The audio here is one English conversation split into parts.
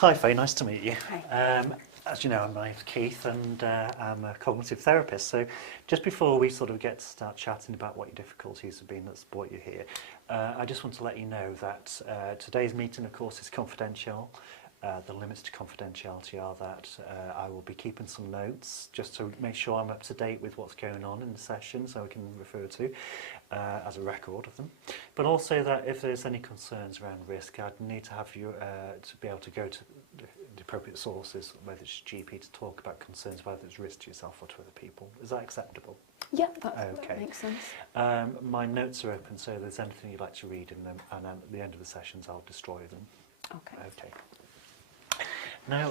Hi Faye, nice to meet you. Hi. As you know, my name's Keith and I'm a cognitive therapist. So just before we sort of get to start chatting about what your difficulties have been that's brought you here, I just want to let you know that today's meeting, of course, is confidential. The limits to confidentiality are that I will be keeping some notes just to make sure I'm up to date with what's going on in the session, so I can refer to as a record of them. But also that if there's any concerns around risk, I'd need to have you to be able to go to the appropriate sources, whether it's GP, to talk about concerns, whether it's risk to yourself or to other people. Is that acceptable? Yeah, that makes sense. My notes are open, so if there's anything you'd like to read in them, and then at the end of the sessions I'll destroy them. Okay. Now,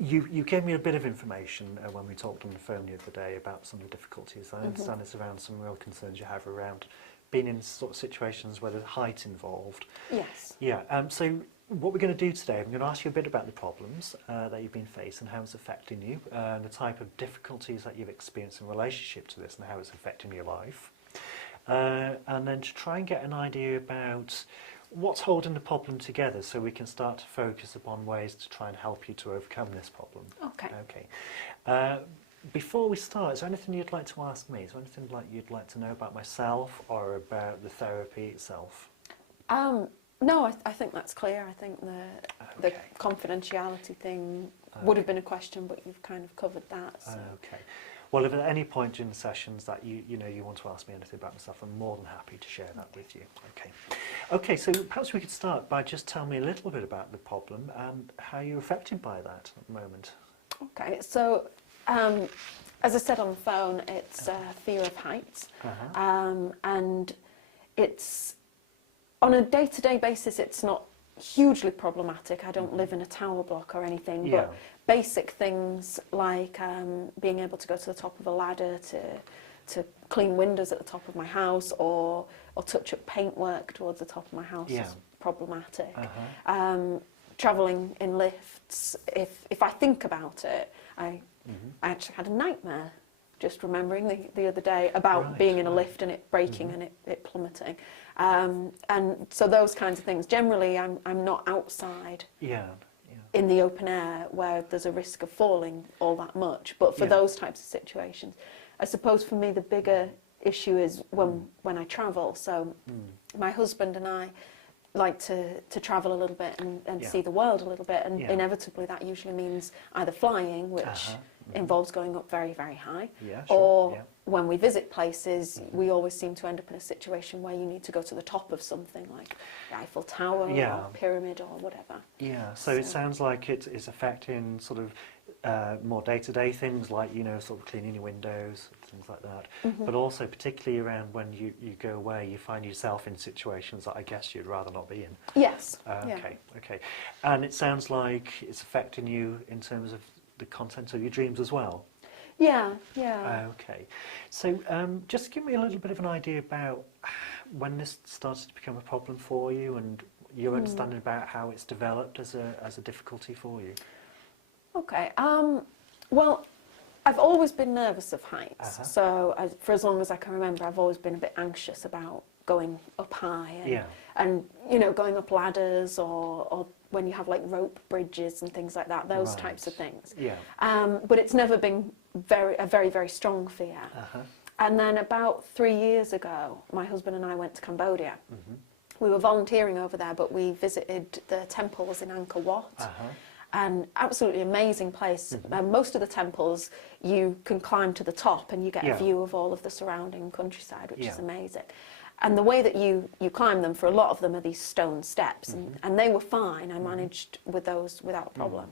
you gave me a bit of information when we talked on the phone the other day about some of the difficulties. I understand it's around some real concerns you have around being in sort of situations where there's height involved. Yes. Yeah. So what we're going to do today, I'm going to ask you a bit about the problems that you've been facing, how it's affecting you, the type of difficulties that you've experienced in relationship to this and how it's affecting your life. And then to try and get an idea about what's holding the problem together so we can start to focus upon ways to try and help you to overcome this problem. Okay. Before we start, is there anything you'd like to ask me? Is there anything you'd like to know about myself or about the therapy itself? No, I think that's clear. I think the confidentiality thing would have been a question, but you've kind of covered that. So. Okay. Well, if at any point during the sessions that you want to ask me anything about myself, I'm more than happy to share that with you. Okay. Okay, so perhaps we could start by just telling me a little bit about the problem and how you're affected by that at the moment. Okay, so as I said on the phone, it's fear of heights, and it's on a day-to-day basis. It's not hugely problematic. I don't live in a tower block or anything, but basic things like being able to go to the top of a ladder to clean windows at the top of my house or touch up paintwork towards the top of my house is problematic. Travelling in lifts, if I think about it, I actually had a nightmare just remembering the other day about being in a lift and it breaking and it plummeting. And so those kinds of things. Generally, I'm not outside in the open air where there's a risk of falling all that much. But for those types of situations, I suppose for me the bigger issue is when I travel. So my husband and I like to travel a little bit and see the world a little bit, and inevitably that usually means either flying, which involves going up very, very high, or when we visit places, we always seem to end up in a situation where you need to go to the top of something like the Eiffel Tower or Pyramid or whatever. Yeah, so it sounds like it is affecting sort of more day-to-day things like, sort of cleaning your windows, things like that, but also particularly around when you go away, you find yourself in situations that I guess you'd rather not be in. Yes. Okay. And it sounds like it's affecting you in terms of the content of your dreams as well. Yeah. Okay. So just give me a little bit of an idea about when this started to become a problem for you and your understanding about how it's developed as a difficulty for you. Okay. Well, I've always been nervous of heights. So for as long as I can remember, I've always been a bit anxious about going up high and going up ladders or when you have like rope bridges and things like that, those types of things. But it's never been a very, very strong fear. And then about 3 years ago, my husband and I went to Cambodia. We were volunteering over there, but we visited the temples in Angkor Wat. And absolutely amazing place. Most of the temples you can climb to the top and you get a view of all of the surrounding countryside, which is amazing. And the way that you climb them, for a lot of them, are these stone steps, and they were fine. I managed with those without a problem.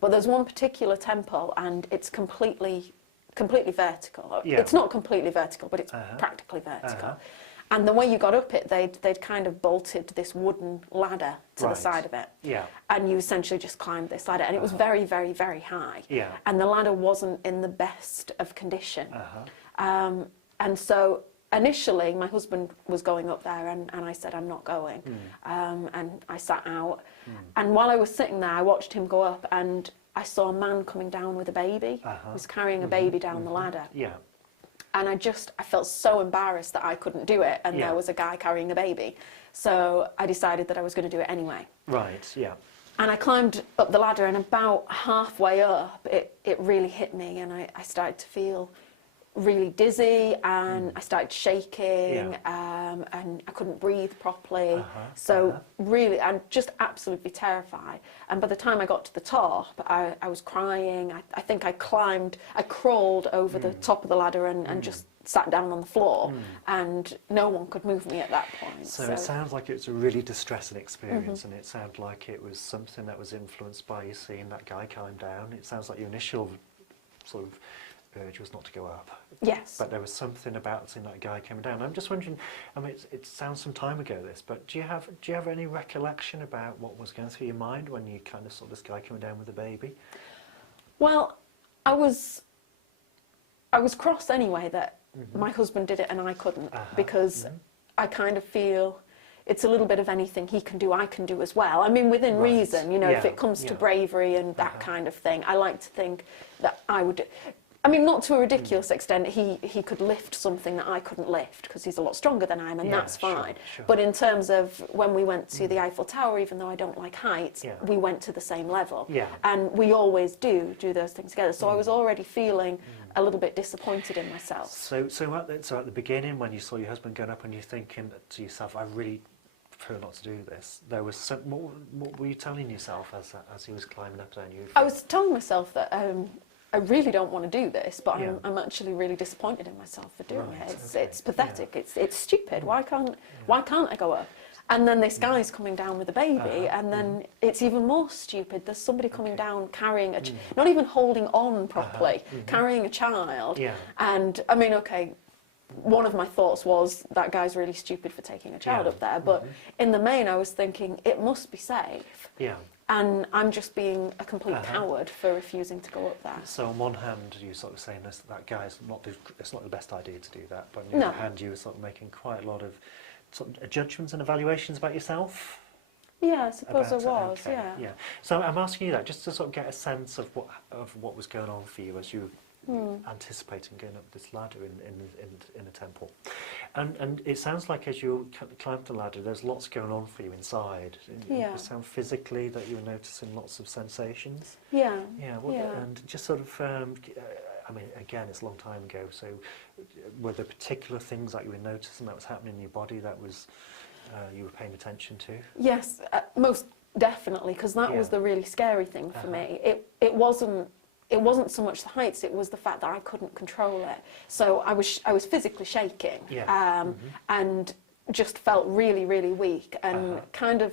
But there's one particular temple, and it's completely vertical. It's not completely vertical, but it's practically vertical. And the way you got up it, they'd kind of bolted this wooden ladder to the side of it. And you essentially just climbed this ladder, and it was very, very, very high. And the ladder wasn't in the best of condition. And so initially, my husband was going up there, and I said, I'm not going. And I sat out. And while I was sitting there, I watched him go up, and I saw a man coming down with a baby. He was carrying a baby down the ladder. and I felt so embarrassed that I couldn't do it, and Yeah. there was a guy carrying a baby. So I decided that I was going to do it anyway. Right, yeah. And I climbed up the ladder, and about halfway up, it really hit me, and I started to feel really dizzy, and I started shaking, and I couldn't breathe properly. So really, I'm just absolutely terrified. And by the time I got to the top, I was crying. I think I crawled over the top of the ladder and just sat down on the floor, and no one could move me at that point. So it sounds like it was a really distressing experience, and it sounded like it was something that was influenced by you seeing that guy climb down. It sounds like your initial sort of urge was not to go up. Yes. But there was something about seeing that guy coming down. I'm just wondering, I mean, it sounds some time ago this, but do you have any recollection about what was going through your mind when you kind of saw this guy coming down with a baby? Well, I was cross anyway that my husband did it and I couldn't, because I kind of feel it's a little bit of anything he can do, I can do as well. I mean, within reason, you know, if it comes to bravery and that kind of thing, I like to think that I would. I mean, not to a ridiculous extent. He could lift something that I couldn't lift because he's a lot stronger than I am, and that's fine. Sure. But in terms of when we went to the Eiffel Tower, even though I don't like heights, we went to the same level. Yeah. And we always do those things together. So I was already feeling a little bit disappointed in myself. So at the beginning, when you saw your husband going up and you're thinking to yourself, I really prefer not to do this, there was some, what were you telling yourself as he was climbing up there? I was telling myself that I really don't want to do this, but I'm actually really disappointed in myself for doing it. It's pathetic. It's stupid. Why can't I go up? And then this guy's coming down with a baby, and then it's even more stupid. There's somebody coming down carrying not even holding on properly, carrying a child. And I mean, okay, one of my thoughts was that guy's really stupid for taking a child up there, but in the main I was thinking it must be safe. And I'm just being a complete coward for refusing to go up there. So on one hand, you're sort of saying that guy's it's not the best idea to do that, but on the other hand, you were sort of making quite a lot of sort of judgments and evaluations about yourself. Yeah, I suppose I was. Yeah. So I'm asking you that just to sort of get a sense of what was going on for you as you were anticipating going up this ladder in the temple. And it sounds like as you climbed the ladder, there's lots going on for you inside. It sounds physically that you were noticing lots of sensations. Yeah. And just sort of, I mean, again, it's a long time ago, so were there particular things that you were noticing that was happening in your body that was you were paying attention to? Yes, most definitely, because that was the really scary thing for me. It wasn't so much the heights, it was the fact that I couldn't control it. So I was physically shaking, and just felt really, really weak, and kind of,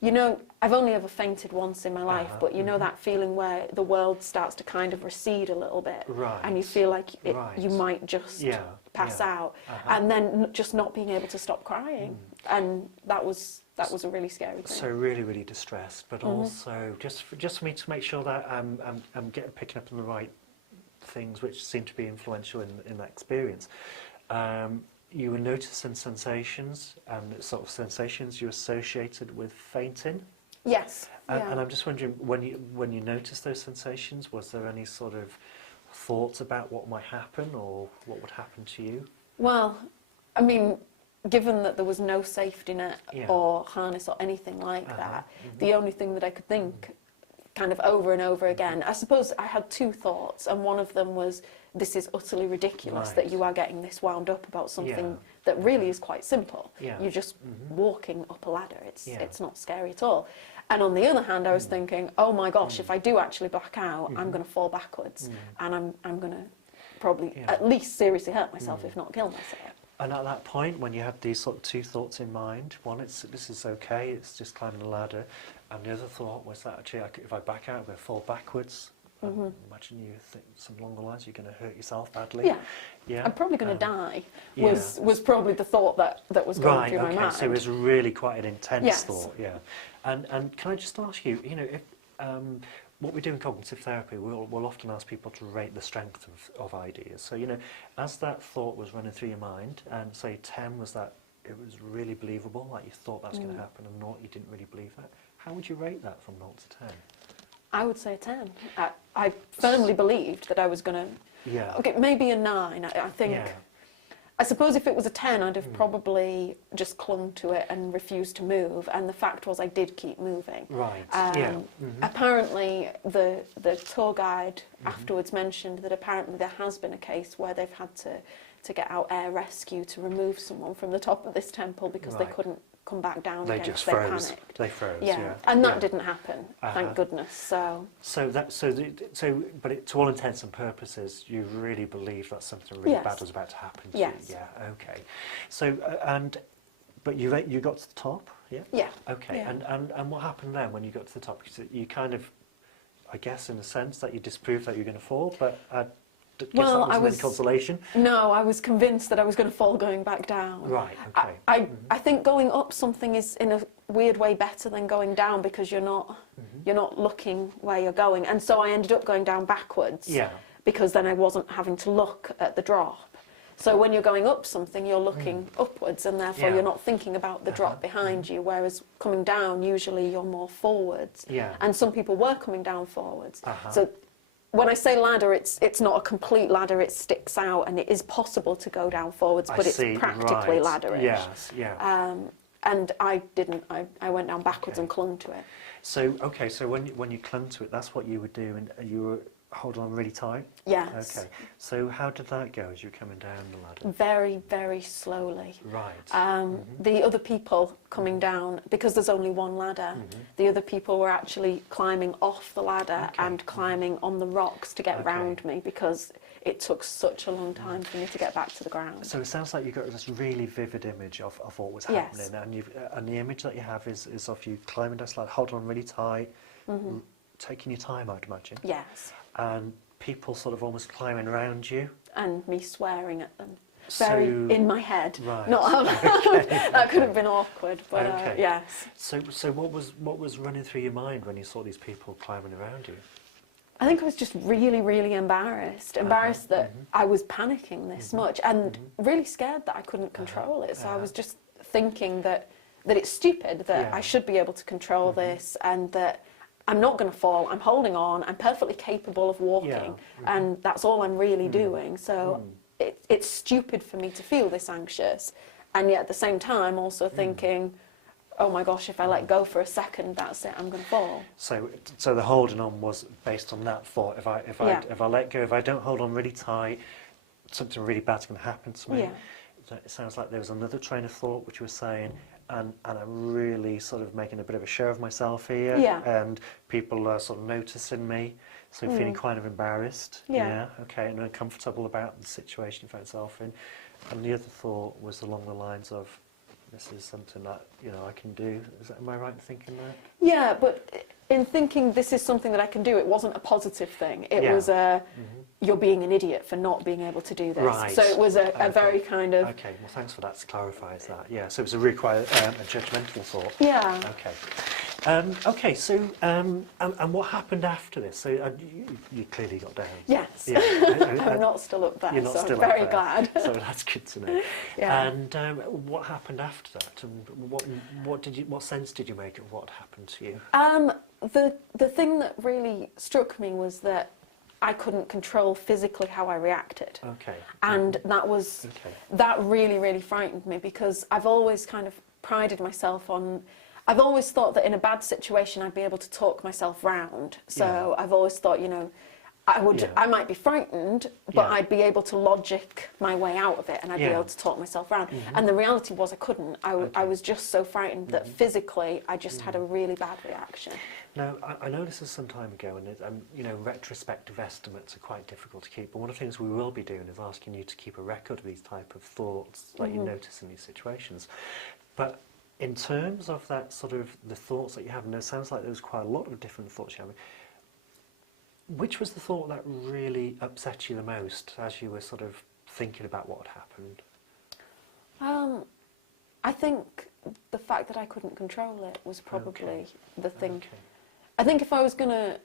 you know, I've only ever fainted once in my life, but you know that feeling where the world starts to kind of recede a little bit, and you feel like you might just pass out, and then just not being able to stop crying, and that was a really scary thing. So really, really distressed, but also just for me to make sure that I'm picking up on the right things which seem to be influential in that experience. You were noticing sensations, and sort of sensations you associated with fainting. Yes. And I'm just wondering, when you noticed those sensations, was there any sort of thoughts about what might happen or what would happen to you? Well, I mean, given that there was no safety net or harness or anything like that, the only thing that I could think kind of over and over again, I suppose I had two thoughts, and one of them was, this is utterly ridiculous that you are getting this wound up about something that really is quite simple. You're just walking up a ladder. It's not scary at all. And on the other hand, I was thinking, oh my gosh, if I do actually black out, I'm going to fall backwards, and I'm going to probably at least seriously hurt myself, if not kill myself. And at that point, when you had these sort of two thoughts in mind, one, this is okay, it's just climbing a ladder, and the other thought was that actually, if I back out, I'm going to fall backwards. Imagine you think something along the lines, you're going to hurt yourself badly. Yeah. I'm probably going to die. Was probably the thought that was going through my mind. So it was really quite an intense thought. Yeah. And can I just ask you, you know, if what we do in cognitive therapy, we'll often ask people to rate the strength of ideas. So, you know, as that thought was running through your mind, and say 10 was that it was really believable, like you thought that's going to happen, and 0, you didn't really believe that, how would you rate that from 0 to 10? I would say 10. I firmly believed that I was going to Yeah. Okay, maybe a 9. I think. Yeah. I suppose if it was a 10, I'd have probably just clung to it and refused to move. And the fact was, I did keep moving. Right. Apparently, the tour guide afterwards mentioned that apparently there has been a case where they've had to get out air rescue to remove someone from the top of this temple because they Right. couldn't come back down They again. just 'Cause froze. they panicked. They froze. Yeah, Yeah. and that Yeah. didn't happen, Uh-huh. thank goodness. So But to all intents and purposes, you really believe that something really Yes. bad was about to happen to Yes. you. Yeah. Okay. So but you got to the top. Yeah. yeah. Okay. Yeah. And what happened then when you got to the top? Because you kind of, I guess, in a sense, that you disproved that you were going to fall, but I guess Well, that I wasn't was- any consolation. No, I was convinced that I was going to fall going back down. Right. Okay. I think going up something is in a weird way better than going down because you're not looking where you're going, and so I ended up going down backwards. Yeah. Because then I wasn't having to look at the drop. So when you're going up something, you're looking upwards, and therefore Yeah. you're not thinking about the drop behind you. Whereas coming down, usually you're more forwards. Yeah. And some people were coming down forwards. Uh-huh. So when I say ladder, it's not a complete ladder. It sticks out, and it is possible to go down forwards, I but it's see, practically right. ladderish. Yes. Yeah. And I didn't. I went down backwards Okay. and clung to it. So okay. So when you clung to it, that's what you would do, and you were holding on really tight. Yes. Okay. So how did that go as you were coming down the ladder? Very, very slowly. Right. The other people coming down, because there's only one ladder, the other people were actually climbing off the ladder Okay. and climbing on the rocks to get Okay. round me because it took such a long time for me to get back to the ground. So it sounds like you've got this really vivid image of what was Yes. happening, and the image that you have is of you climbing down, like holding on really tight, taking your time, I'd imagine, Yes. and people sort of almost climbing around you. And me swearing at them. So- Very in my head. Right. Not out loud. That could have been awkward, but Okay. yes. So what was running through your mind when you saw these people climbing around you? I think I was just really, really embarrassed. Embarrassed that I was panicking this much and really scared that I couldn't control it. So I was just thinking that it's stupid, that Yeah. I should be able to control this and that I'm not going to fall. I'm holding on. I'm perfectly capable of walking. Yeah. And that's all I'm really doing. So it's stupid for me to feel this anxious. And yet at the same time also thinking, oh my gosh, if I let go for a second, that's it, I'm going to fall. So the holding on was based on that thought. If I let go, if I don't hold on really tight, something really bad's going to happen to me. Yeah. So it sounds like there was another train of thought which was saying, and I'm really sort of making a bit of a show of myself here, Yeah. and people are sort of noticing me, so feeling kind of embarrassed, Yeah. okay, and uncomfortable about the situation you found yourself in. And the other thought was along the lines of, this is something that I can do. Am I right in thinking that? Yeah, but in thinking this is something that I can do, it wasn't a positive thing. It Yeah. was you're being an idiot for not being able to do this. Right. So it was a very kind of Okay, well, thanks for that. Clarifies that. Yeah, so it was a really quite a judgmental thought. yeah. Okay. Okay. So, and what happened after this? So you clearly got down. Yes. Yeah. I'm not still up there, You're not so still I'm very up there. glad. So that's good to know. Yeah. And what happened after that? And what sense did you make of what happened to you? The thing that really struck me was that I couldn't control physically how I reacted. Okay. And that really, really frightened me because I've always kind of prided myself on, I've always thought that in a bad situation I'd be able to talk myself round. So I've always thought, I might be frightened, but Yeah. I'd be able to logic my way out of it and I'd be Yeah. able to talk myself around. And the reality was I couldn't. I was just so frightened that physically I just had a really bad reaction. Now, I know this is some time ago, and retrospective estimates are quite difficult to keep. But one of the things we will be doing is asking you to keep a record of these type of thoughts that you notice in these situations. But in terms of that sort of the thoughts that you have, and it sounds like there was quite a lot of different thoughts you have. Which was the thought that really upset you the most as you were sort of thinking about what had happened? I think the fact that I couldn't control it was probably the thing. Okay. I think if I was going to,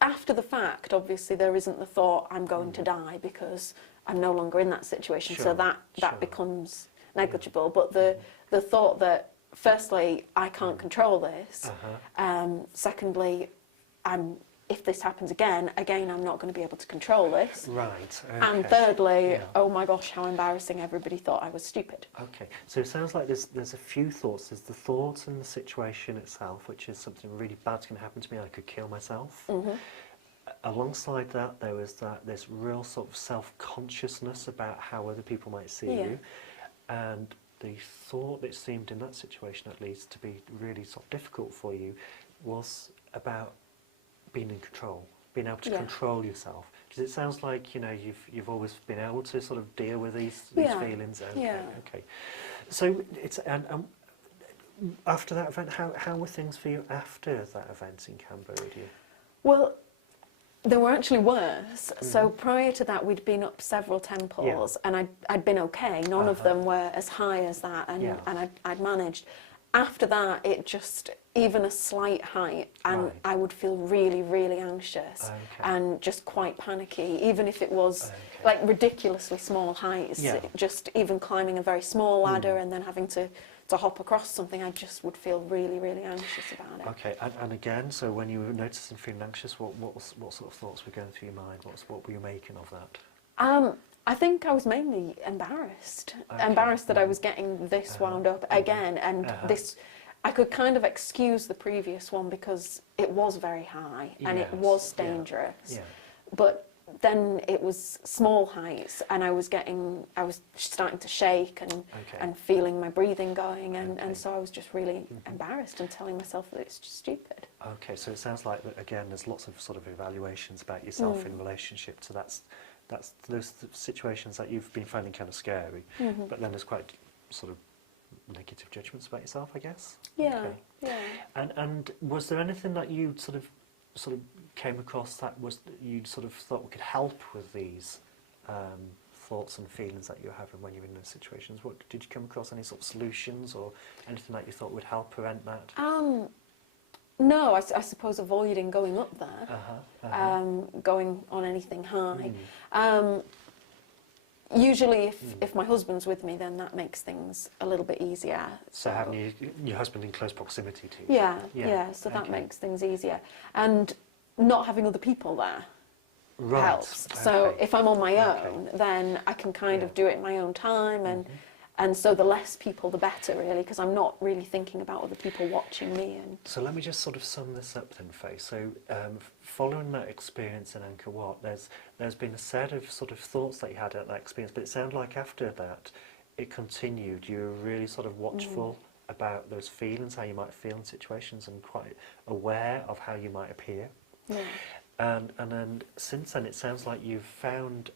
after the fact, obviously there isn't the thought I'm going to die because I'm no longer in that situation, Sure, so that sure. becomes negligible. But the thought that, firstly, I can't control this, secondly, I'm if this happens again, I'm not going to be able to control this. Right. Okay. And thirdly, Yeah. oh my gosh, how embarrassing, everybody thought I was stupid. Okay, so it sounds like there's a few thoughts. There's the thoughts and the situation itself, which is something really bad's going to happen to me. I could kill myself. Alongside that, there was this real sort of self-consciousness about how other people might see you, and the thought that seemed in that situation, at least, to be really sort of difficult for you, was about being in control, being able to control yourself. Because it sounds like you've always been able to sort of deal with these feelings. Okay. So it's and after that event, how were things for you after that event in Cambodia? Well, they were actually worse. So prior to that, we'd been up several temples, and I'd been okay. None of them were as high as that, and I'd managed. After that, it just, even a slight height, and I would feel really, really anxious and just quite panicky, even if it was like ridiculously small heights. Just even climbing a very small ladder and then having to hop across something, I just would feel really, really anxious about it. Okay, and again, so when you were noticing feeling anxious, what sort of thoughts were going through your mind? What were you making of that? I think I was mainly embarrassed. Embarrassed that I was getting this wound up again, and this, I could kind of excuse the previous one because it was very high and it was dangerous. But then it was small heights, and I was starting to shake and feeling my breathing going, and so I was just really embarrassed and telling myself that it's just stupid. Okay, so it sounds like, again, there's lots of sort of evaluations about yourself in relationship to that's those situations that you've been finding kind of scary, but then there's quite sort of negative judgments about yourself, I guess. Yeah, okay. yeah. And was there anything that you sort of came across that you sort of thought could help with these thoughts and feelings that you're having when you're in those situations? Did you come across any sort of solutions or anything that you thought would help prevent that? No, I suppose avoiding going up there, going on anything high. Usually if my husband's with me, then that makes things a little bit easier. So having your husband in close proximity to you? Yeah, so that makes things easier. And not having other people there helps. So if I'm on my own, then I can kind of do it in my own time, and so the less people, the better, really, because I'm not really thinking about other people watching me. And so let me just sort of sum this up then, Faye. So following that experience in Angkor Wat, there's been a set of sort of thoughts that you had at that experience, but it sounded like after that it continued. You were really sort of watchful about those feelings, how you might feel in situations, and quite aware of how you might appear. And then since then, it sounds like you've found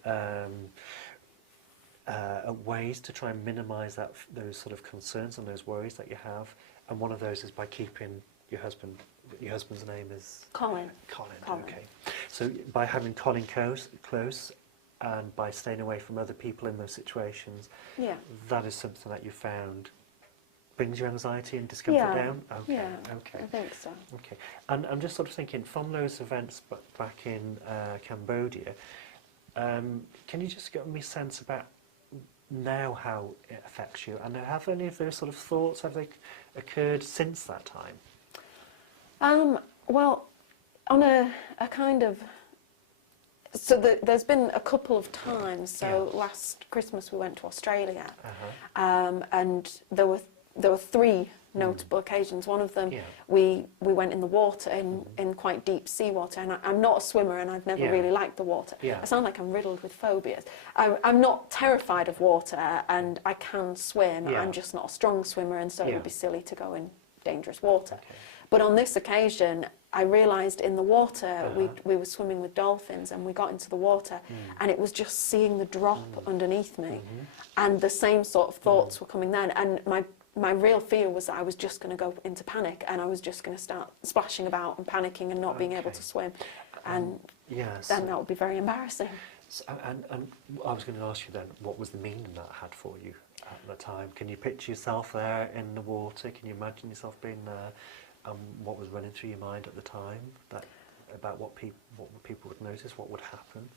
ways to try and minimise those sort of concerns and those worries that you have, and one of those is by keeping your husband. Your husband's name is Colin. Colin. Okay. So by having Colin close, and by staying away from other people in those situations, that is something that you found brings your anxiety and discomfort down. Okay. Okay. I think so. Okay. And I'm just sort of thinking from those events back in Cambodia. Can you just give me a sense about now how it affects you, and have any of those sort of thoughts occurred since that time? Well, on a kind of, so there's been a couple of times. So last Christmas we went to Australia, and there were three notable occasions. One of them, we went in the water, in quite deep seawater, and I'm not a swimmer, and I've never really liked the water. I sound like I'm riddled with phobias. I'm not terrified of water, and I can swim. I'm just not a strong swimmer, and so it would be silly to go in dangerous water. But on this occasion, I realised in the water, we were swimming with dolphins, and we got into the water, and it was just seeing the drop underneath me, and the same sort of thoughts were coming then, and my real fear was that I was just going to go into panic, and I was just going to start splashing about and panicking and not being able to swim, and then that would be very embarrassing. So, and I was going to ask you then, what was the meaning that had for you at the time? Can you picture yourself there in the water? Can you imagine yourself being there? What was running through your mind at the time about what people would notice, what would happen?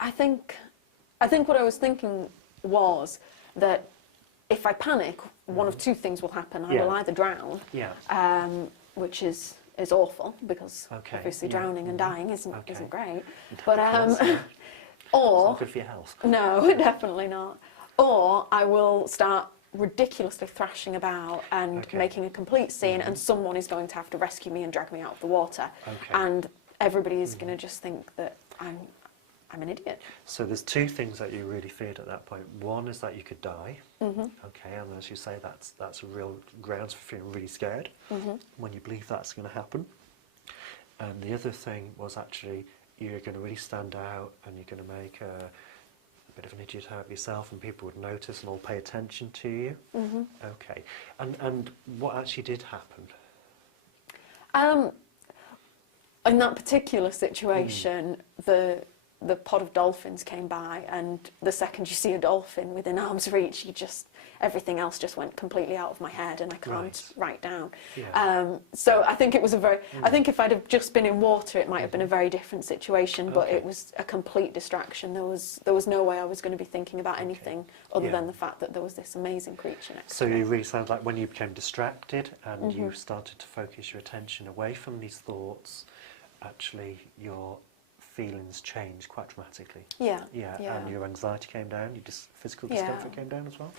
I think what I was thinking was that if I panic, one of two things will happen. I will either drown, which is is awful because Okay, obviously yeah, drowning and dying isn't Okay. great. But It's or not good for your health. no, definitely not. Or I will start ridiculously thrashing about and Okay. making a complete scene, and someone is going to have to rescue me and drag me out of the water, Okay. and everybody is going to just think that I'm an idiot. So there's two things that you really feared at that point. One is that you could die. Okay, and as you say, that's a real grounds for feeling really scared when you believe that's going to happen. And the other thing was actually you're going to really stand out, and you're going to make a bit of an idiot out of yourself, and people would notice and all pay attention to you. Okay, and what actually did happen? In that particular situation, the pod of dolphins came by, and the second you see a dolphin within arm's reach, everything else just went completely out of my head, and I can't write down. Yeah. So I think it was I think if I'd have just been in water, it might have been a very different situation, but it was a complete distraction. There was no way I was going to be thinking about anything other than the fact that there was this amazing creature next So to me. you really sound like when you became distracted and you started to focus your attention away from these thoughts, actually your feelings changed quite dramatically. Yeah. And your anxiety came down, your physical discomfort came down as well.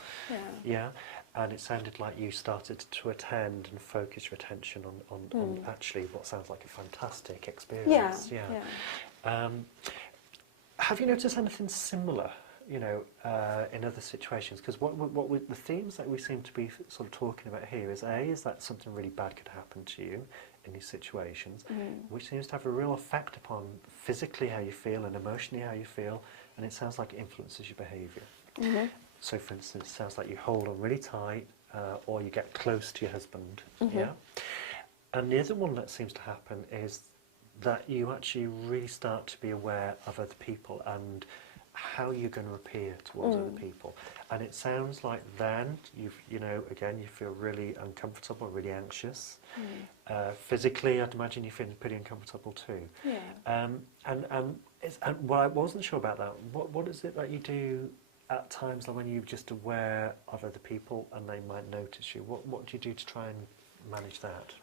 Yeah. And it sounded like you started to attend and focus your attention on actually what sounds like a fantastic experience. Have you noticed anything similar, in other situations? Because the themes that we seem to be sort of talking about here is that something really bad could happen to you in these situations, which seems to have a real effect upon physically how you feel and emotionally how you feel, and it sounds like it influences your behaviour. So, for instance, it sounds like you hold on really tight, or you get close to your husband. And the other one that seems to happen is that you actually really start to be aware of other people and how you're going to appear towards other people. And it sounds like then you feel really uncomfortable, really anxious. Physically, I'd imagine you're feeling pretty uncomfortable too. And what I wasn't sure about that, what is it that you do at times like when you're just aware of other people and they might notice you? What do you do to try and manage that?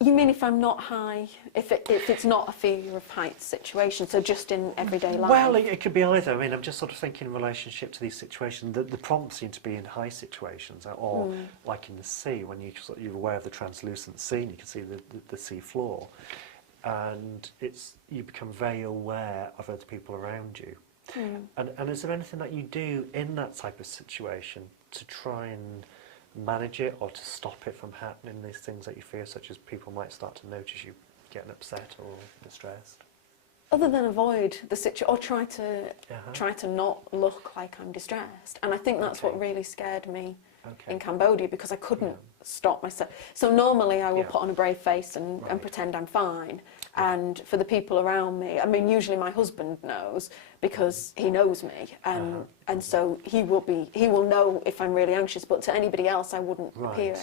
You mean if I'm not high, if it's not a fear of heights situation, so just in everyday life? Well, it could be either. I mean, I'm just sort of thinking in relationship to these situations. The prompts seem to be in high situations, or like in the sea, when you're aware of the translucent sea and you can see the sea floor, and you become very aware of other people around you. And is there anything that you do in that type of situation to try and manage it or to stop it from happening, these things that you fear, such as people might start to notice you getting upset or distressed? Other than avoid the situation, or try to not look like I'm distressed. And I think that's what really scared me in Cambodia, because I couldn't stop myself. So normally I will put on a brave face and pretend I'm fine. And for the people around me, I mean, usually my husband knows because he knows me, and so he will know if I'm really anxious. But to anybody else, I wouldn't appear.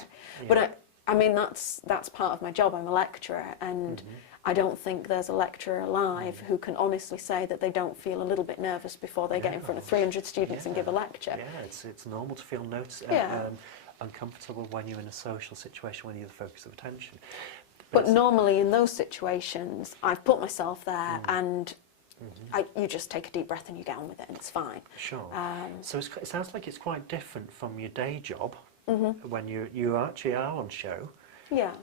But I mean, that's part of my job. I'm a lecturer, and I don't think there's a lecturer alive who can honestly say that they don't feel a little bit nervous before they get in front of 300 students and give a lecture. Yeah, it's normal to feel uncomfortable when you're in a social situation, when you're the focus of attention. But normally in those situations, I've put myself there, and you just take a deep breath and you get on with it, and it's fine. Sure. So it sounds like it's quite different from your day job, when you actually are on show,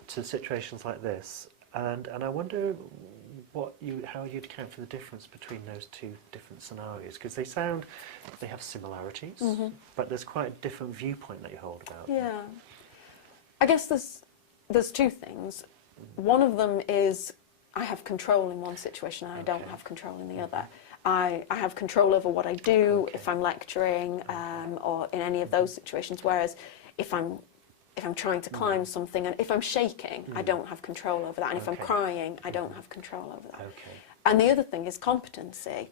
to situations like this. And I wonder how you'd account for the difference between those two different scenarios, because they have similarities, but there's quite a different viewpoint that you hold about them. Yeah. I guess there's two things. One of them is I have control in one situation and I don't have control in the other. I have control over what I do if I'm lecturing or in any of those situations, whereas if I'm trying to climb something and if I'm shaking, I don't have control over that. And if I'm crying, I don't have control over that. And the other thing is competency.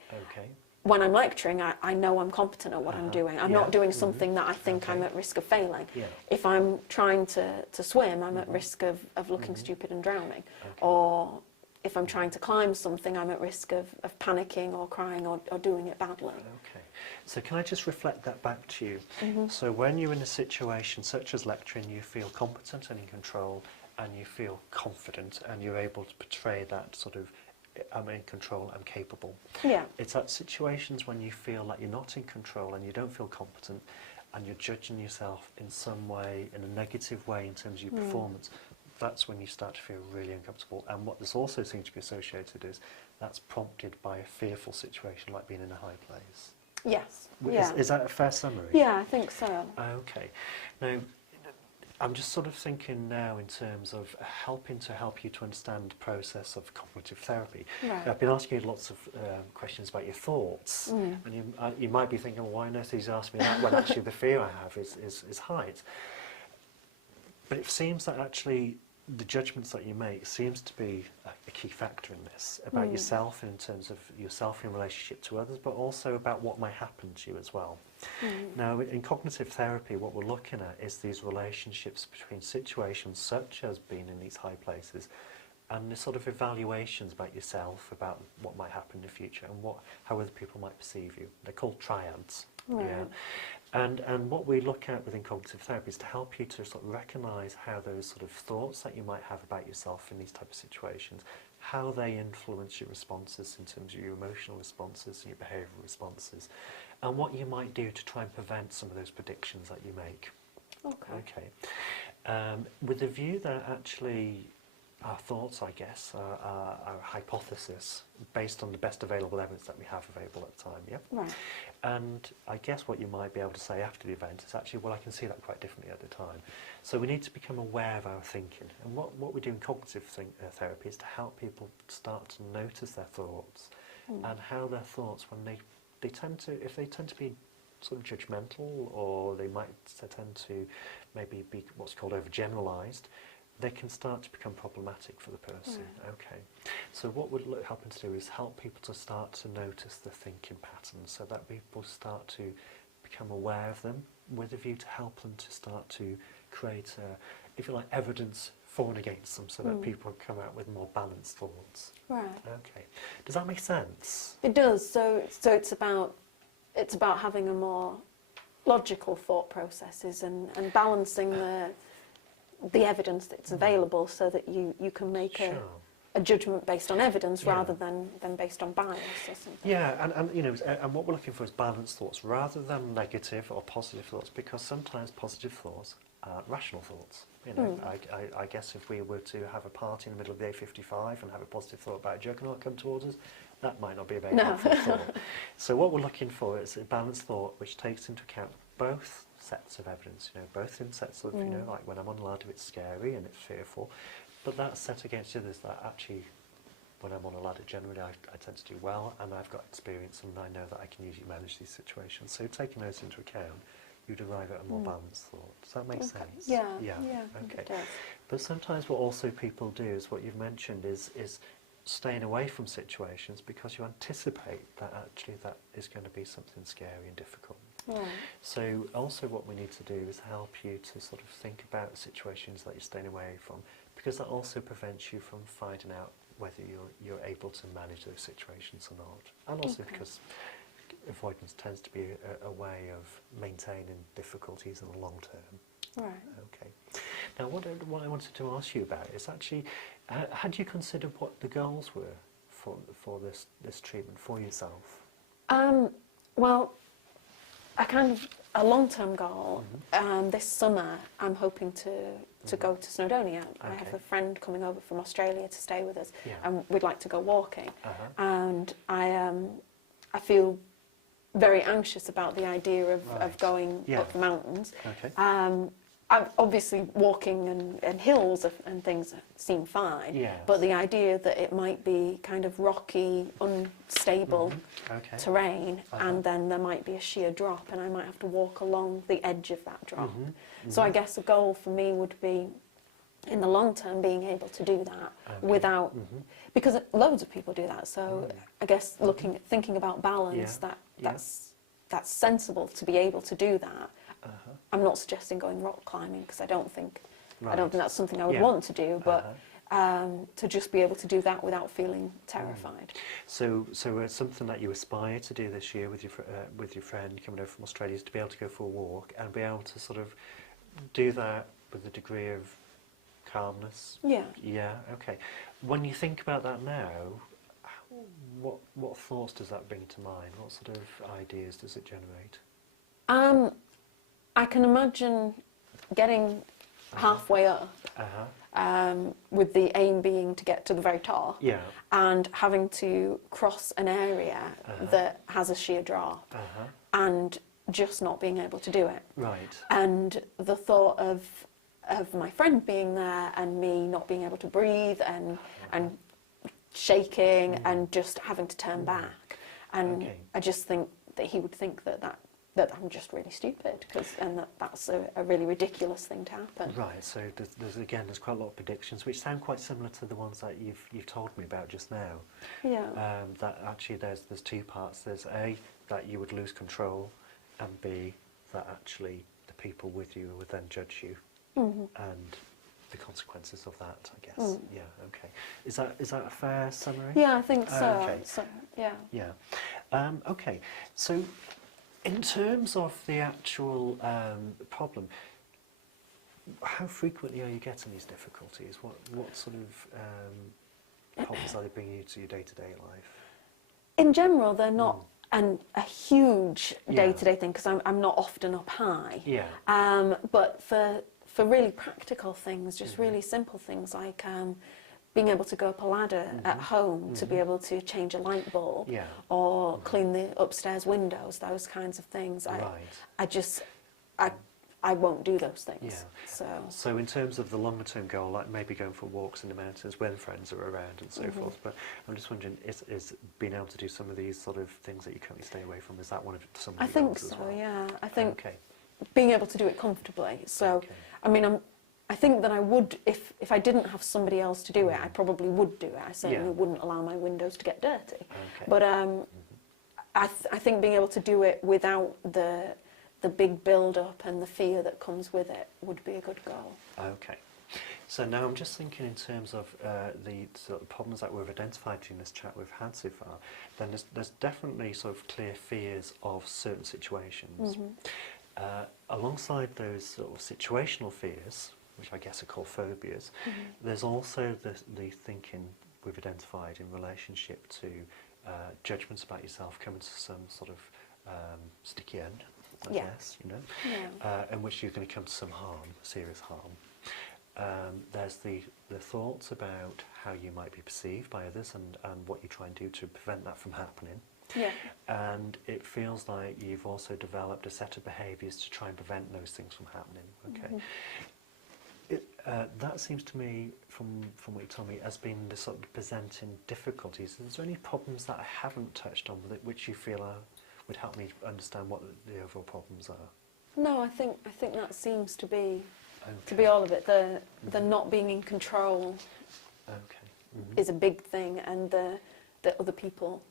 When I'm lecturing, I know I'm competent at what I'm doing. I'm not doing something that I think I'm at risk of failing. If I'm trying to swim, I'm at risk of looking stupid and drowning. Or if I'm trying to climb something, I'm at risk of panicking or crying or doing it badly. So can I just reflect that back to you? So when you're in a situation such as lecturing, you feel competent and in control, and you feel confident and you're able to portray that sort of, I'm in control, I'm capable. Yeah. It's at situations when you feel like you're not in control and you don't feel competent and you're judging yourself in some way, in a negative way in terms of your performance, that's when you start to feel really uncomfortable. And what this also seems to be associated is that's prompted by a fearful situation like being in a high place. Yes. Yeah. Is that a fair summary? Yeah, I think so. Okay. Now, I'm just sort of thinking now in terms of help you to understand the process of cognitive therapy. Right. I've been asking you lots of questions about your thoughts, and you might be thinking, well, why on earth he's asked me that when actually the fear I have is height. But it seems that actually the judgments that you make seems to be a key factor in this, about yourself in terms of yourself in relationship to others, but also about what might happen to you as well. Now, in cognitive therapy, what we're looking at is these relationships between situations such as being in these high places and the sort of evaluations about yourself, about what might happen in the future and how other people might perceive you. They're called triads. Right. Yeah. And what we look at within cognitive therapy is to help you to sort of recognise how those sort of thoughts that you might have about yourself in these type of situations, how they influence your responses in terms of your emotional responses and your behavioural responses, and what you might do to try and prevent some of those predictions that you make. Okay. With the view that actually our thoughts, I guess, are a hypothesis based on the best available evidence that we have available at the time, yeah? Right. And I guess what you might be able to say after the event is actually, well, I can see that quite differently at the time. So we need to become aware of our thinking. And what we do in cognitive therapy is to help people start to notice their thoughts and how their thoughts, when they tend to, if they tend to be sort of judgmental, or they might tend to maybe be what's called overgeneralized, they can start to become problematic for the person. Okay. So what we're helping to do is help people to start to notice the thinking patterns so that people start to become aware of them with a view to help them to start to create, if you like, evidence for and against them so that people come out with more balanced thoughts. Right. Okay. Does that make sense? It does. So it's about having a more logical thought processes and balancing the evidence that's available so that you can make a judgment based on evidence rather than based on bias or something. Yeah, and you know, and what we're looking for is balanced thoughts rather than negative or positive thoughts, because sometimes positive thoughts are rational thoughts. You know, I guess if we were to have a party in the middle of the A55 and have a positive thought about a juggernaut come towards us, that might not be a very helpful thought. So what we're looking for is a balanced thought which takes into account both sets of evidence, you know, both in sets of, you know, like when I'm on a ladder it's scary and it's fearful, but that's set against the others that actually, when I'm on a ladder generally I tend to do well and I've got experience and I know that I can usually manage these situations. So taking those into account, you'd arrive at a more balanced thought. Does that make sense? Yeah, Yeah. I think it does. But sometimes what also people do is what you've mentioned is staying away from situations because you anticipate that actually that is going to be something scary and difficult. Right. So also what we need to do is help you to sort of think about situations that you're staying away from, because that also prevents you from finding out whether you're able to manage those situations or not. And also because avoidance tends to be a way of maintaining difficulties in the long term. Right. Okay. Now what I wanted to ask you about is actually, had you considered what the goals were for this treatment for yourself? Well, a long-term goal. This summer, I'm hoping to go to Snowdonia. I have a friend coming over from Australia to stay with us, and we'd like to go walking. And I feel very anxious about the idea of going up the mountains. Okay. Obviously, walking and hills and things seem fine, but the idea that it might be kind of rocky, unstable terrain, and then there might be a sheer drop, and I might have to walk along the edge of that drop. So I guess a goal for me would be, in the long term, being able to do that without, because loads of people do that. So I guess thinking about balance, that's sensible to be able to do that. I'm not suggesting going rock climbing because I don't think that's something I would want to do, but to just be able to do that without feeling terrified. So something that you aspire to do this year with your friend coming over from Australia is to be able to go for a walk and be able to sort of do that with a degree of calmness. Yeah. Yeah, okay. When you think about that now, what thoughts does that bring to mind? What sort of ideas does it generate? I can imagine getting halfway up, with the aim being to get to the very top, Yeah. and having to cross an area that has a sheer drop, and just not being able to do it. Right. And the thought of my friend being there and me not being able to breathe and shaking and just having to turn back. And Okay. I just think that he would think that I'm just really stupid, and that's a really ridiculous thing to happen. Right, so there's quite a lot of predictions which sound quite similar to the ones that you've told me about just now. Yeah. That actually there's two parts. There's A, that you would lose control, and B, that actually the people with you would then judge you, and the consequences of that, I guess. Yeah, okay. Is that a fair summary? Yeah, I think so. Okay. So, yeah. Yeah. Okay. So, in terms of the actual problem, how frequently are you getting these difficulties? What sort of problems are they bringing you to your day-to-day life? In general, they're not a huge Yeah. day-to-day thing, because I'm not often up high. Yeah. But for really practical things, just really simple things like being able to go up a ladder at home to be able to change a light bulb, Yeah. or clean the upstairs windows, those kinds of things. I won't do those things. Yeah. So in terms of the longer term goal, like maybe going for walks in the mountains when friends are around and so forth, but I'm just wondering, is being able to do some of these sort of things that you currently stay away from, is that one of some of I your think goals as so, well? yeah. I think Okay. being able to do it comfortably. So, Okay. I mean, I think that I would, if I didn't have somebody else to do it, I probably would do it. I certainly wouldn't allow my windows to get dirty. Okay. But I think being able to do it without the big build-up and the fear that comes with it would be a good goal. Okay. So now I'm just thinking in terms of the sort of problems that we've identified during this chat we've had so far, then there's definitely sort of clear fears of certain situations. Alongside those sort of situational fears, which I guess are called phobias, there's also the thinking we've identified in relationship to judgments about yourself coming to some sort of sticky end, I guess, you know, in which you're going to come to some harm, serious harm. There's the thoughts about how you might be perceived by others and what you try and do to prevent that from happening. Yeah. And it feels like you've also developed a set of behaviours to try and prevent those things from happening. Okay. That seems to me, from what you told me, as being the sort of presenting difficulties. Is there any problems that I haven't touched on which you feel would help me understand what the overall problems are? No, I think that seems to be all of it. The not being in control is a big thing, and the other people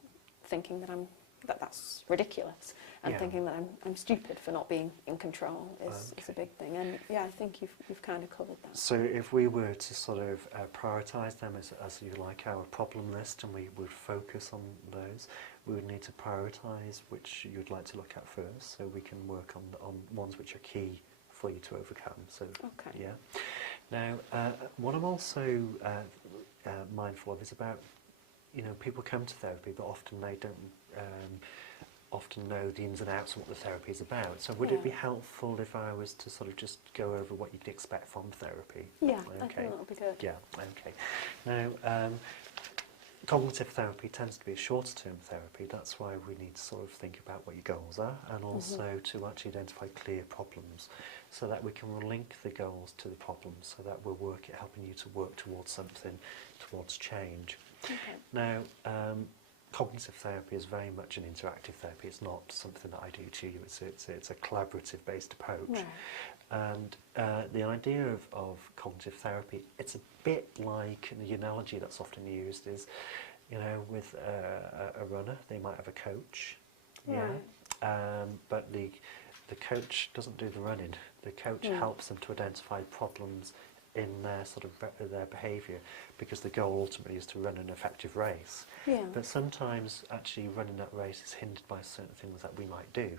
thinking that that's ridiculous, and thinking that I'm stupid for not being in control is a big thing. And yeah, I think you've kind of covered that. So if we were to sort of prioritise them as you like our problem list, and we would focus on those, we would need to prioritise which you'd like to look at first, so we can work on ones which are key for you to overcome. So yeah. Now, what I'm also mindful of is about, you know, people come to therapy, but often they don't often know the ins and outs of what the therapy is about. So would it be helpful if I was to sort of just go over what you could expect from therapy? Yeah, I think that would be good. Yeah, okay. Now, cognitive therapy tends to be a shorter term therapy. That's why we need to sort of think about what your goals are, and also to actually identify clear problems so that we can link the goals to the problems, so that we're helping you to work towards something, towards change. Okay. Now, cognitive therapy is very much an interactive therapy. It's not something that I do to you. It's a collaborative based approach. Right. And the idea of cognitive therapy, it's a bit like the analogy that's often used is, you know, with a runner, they might have a coach, but the coach doesn't do the running. The coach helps them to identify problems in their sort of their behaviour, because the goal ultimately is to run an effective race. Yeah. But sometimes actually running that race is hindered by certain things that we might do.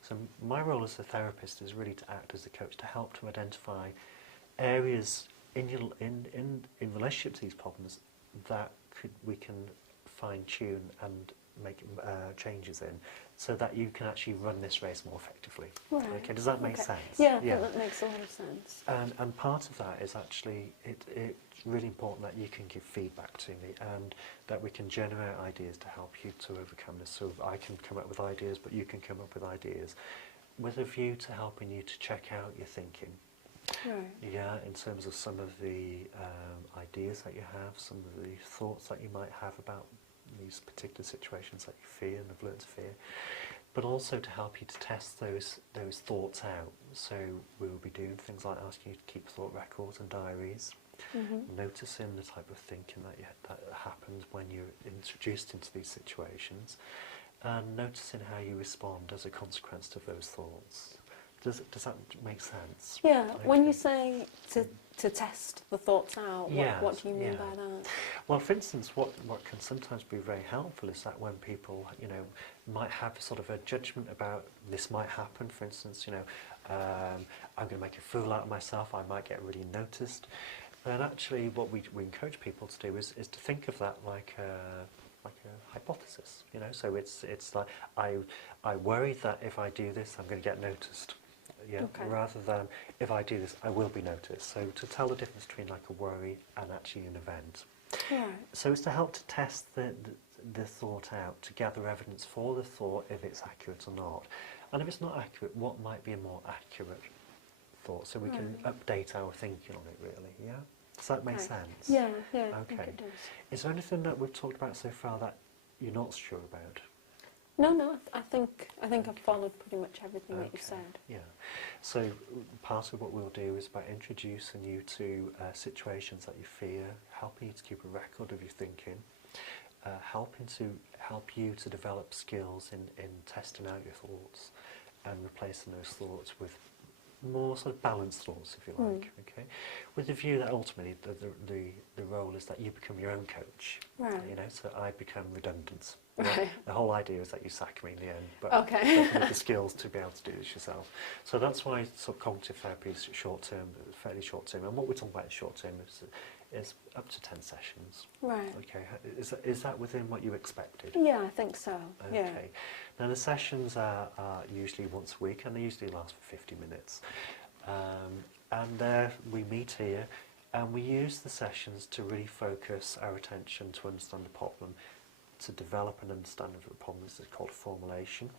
So my role as a therapist is really to act as a coach to help to identify areas in relationship to these problems, that we can fine tune and make changes in, so that you can actually run this race more effectively. Right. Okay, does that make sense? Yeah, I think that makes a lot of sense. And part of that is actually, it's really important that you can give feedback to me, and that we can generate ideas to help you to overcome this. So I can come up with ideas, but you can come up with ideas with a view to helping you to check out your thinking. Right. Yeah, in terms of some of the ideas that you have, some of the thoughts that you might have about these particular situations that you fear and have learned to fear, but also to help you to test those thoughts out. So we will be doing things like asking you to keep thought records and diaries, noticing the type of thinking that happens when you're introduced into these situations, and noticing how you respond as a consequence to those thoughts. Does that make sense? Yeah, Okay. when you say to test the thoughts out, what do you mean by that? Well, for instance, what can sometimes be very helpful is that when people, might have sort of a judgment about this might happen, for instance, I'm going to make a fool out of myself, I might get really noticed, then actually what we encourage people to do is to think of that like a hypothesis, so it's like, I worry that if I do this, I'm going to get noticed. Yeah, Okay. rather than if I do this, I will be noticed. So to tell the difference between like a worry and actually an event. Right. So it's to help to test the thought out, to gather evidence for the thought if it's accurate or not. And if it's not accurate, what might be a more accurate thought? So we can update our thinking on it, really. Yeah. Does that make sense? Yeah, I think Okay. it does. Is there anything that we've talked about so far that you're not sure about? No, I think I've followed pretty much everything that you said. Yeah. So part of what we'll do is about introducing you to situations that you fear, helping you to keep a record of your thinking, help you to develop skills in testing out your thoughts and replacing those thoughts with more sort of balanced thoughts, if you like. Okay, with the view that ultimately the role is that you become your own coach. Right. So I become redundant. Right. The whole idea is that you sack me in the end, but Okay. you have the skills to be able to do this yourself. So that's why sort of cognitive therapy is short-term, fairly short-term. And what we're talking about in short-term is up to 10 sessions. Right. Okay, is that within what you expected? Yeah, I think so. Okay. Yeah. Now the sessions are usually once a week, and they usually last for 50 minutes. And we meet here, and we use the sessions to really focus our attention to understand the problem, to develop an understanding of the problem. This is called formulation,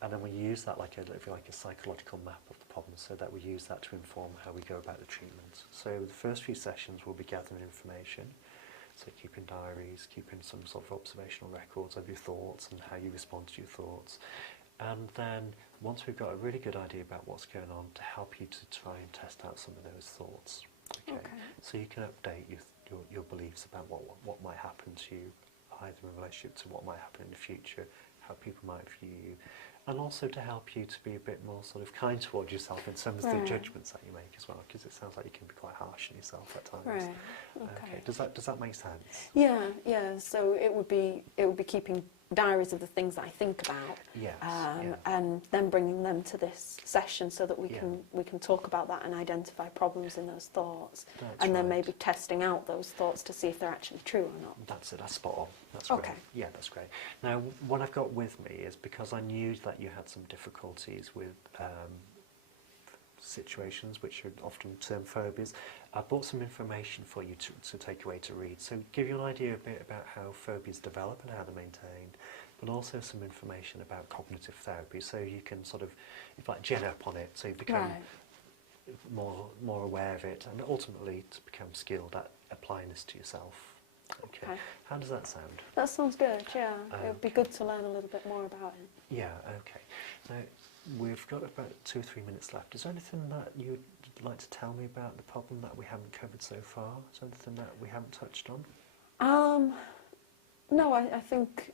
and then we use that like a psychological map of the problem, so that we use that to inform how we go about the treatment. So the first few sessions we'll be gathering information, so keeping diaries, keeping some sort of observational records of your thoughts and how you respond to your thoughts. And then once we've got a really good idea about what's going on, to help you to try and test out some of those thoughts. Okay. So you can update your beliefs about what might happen to you, either in relationship to what might happen in the future, how people might view you, and also to help you to be a bit more sort of kind towards yourself in terms of the judgments that you make as well, because it sounds like you can be quite harsh on yourself at times. Right. Okay. Does that make sense? Yeah. So it would be keeping diaries of the things that I think about, Yes. and then bringing them to this session so that we can talk about that and identify problems in those thoughts, That's and then right. maybe testing out those thoughts to see if they're actually true or not. That's it, that's spot on. That's Okay. great. Yeah, that's great. Now, what I've got with me is, because I knew that you had some difficulties with situations which are often termed phobias, I brought some information for you to take away to read. So give you an idea a bit about how phobias develop and how they're maintained, but also some information about cognitive therapy, so you can sort of, if like, gen up on it, so you become more aware of it, and ultimately to become skilled at applying this to yourself. Okay. How does that sound? That sounds good, yeah. It would be good to learn a little bit more about it. Yeah, okay. Now, we've got about 2 or 3 minutes left. Is there anything that you'd like to tell me about the problem that we haven't covered so far? Is there anything that we haven't touched on? No, I think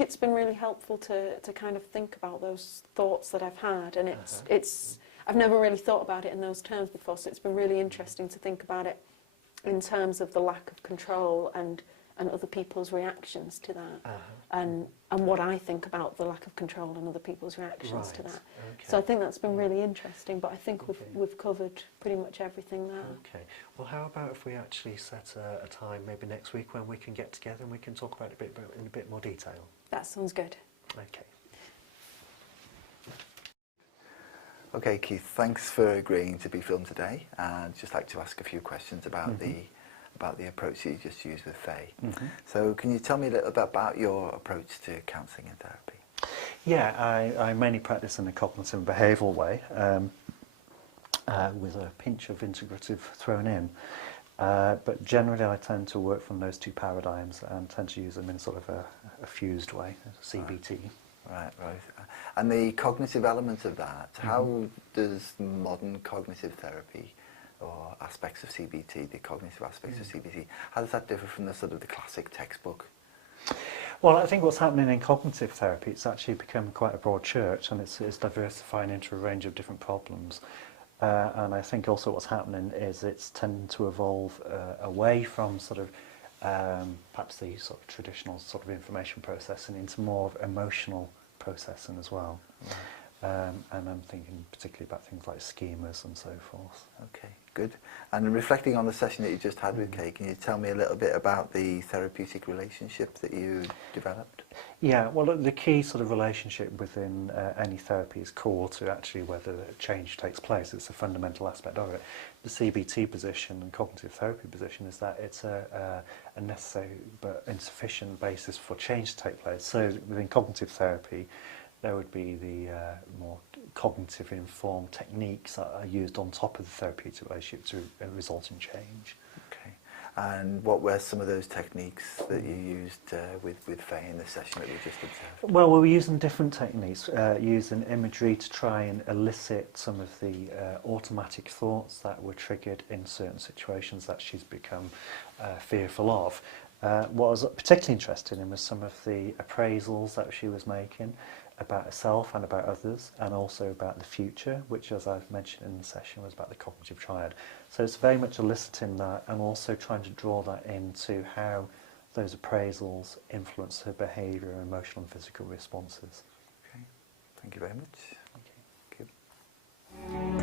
it's been really helpful to kind of think about those thoughts that I've had, and I've never really thought about it in those terms before, so it's been really interesting to think about it in terms of the lack of control and and other people's reactions to that, and what I think about the lack of control and other people's reactions to that. Okay. So I think that's been really interesting, but I think we've covered pretty much everything there. Okay. Well, how about if we actually set a time maybe next week when we can get together and we can talk about it in a bit more detail? That sounds good. Okay. Okay, Keith, thanks for agreeing to be filmed today. I'd just like to ask a few questions about the approach that you just used with Faye. So can you tell me a little bit about your approach to counselling and therapy? Yeah, I mainly practice in a cognitive and behavioural way, with a pinch of integrative thrown in. But generally I tend to work from those two paradigms and tend to use them in sort of a fused way, CBT. Right. And the cognitive element of that, how does modern cognitive therapy or aspects of CBT, the cognitive aspects of CBT, how does that differ from the sort of the classic textbook? Well, I think what's happening in cognitive therapy, it's actually become quite a broad church, and it's diversifying into a range of different problems. And I think also what's happening is it's tending to evolve away from sort of perhaps the sort of traditional sort of information processing into more of emotional processing as well. Right. And I'm thinking particularly about things like schemas and so forth. Okay, good. And reflecting on the session that you just had with Kay, can you tell me a little bit about the therapeutic relationship that you developed? Yeah, well, the key sort of relationship within any therapy is core to actually whether change takes place. It's a fundamental aspect of it. The CBT position and cognitive therapy position is that it's a necessary but insufficient basis for change to take place. So within cognitive therapy, there would be the more cognitive informed techniques that are used on top of the therapeutic relationship to result in change. Okay. And what were some of those techniques that you used with Faye in the session that we just observed? Well, we were using different techniques, using imagery to try and elicit some of the automatic thoughts that were triggered in certain situations that she's become fearful of. What I was particularly interested in was some of the appraisals that she was making about herself and about others, and also about the future, which, as I've mentioned in the session, was about the cognitive triad. So it's very much eliciting that and also trying to draw that into how those appraisals influence her behaviour, emotional and physical responses. Okay, thank you very much. Okay. Thank you.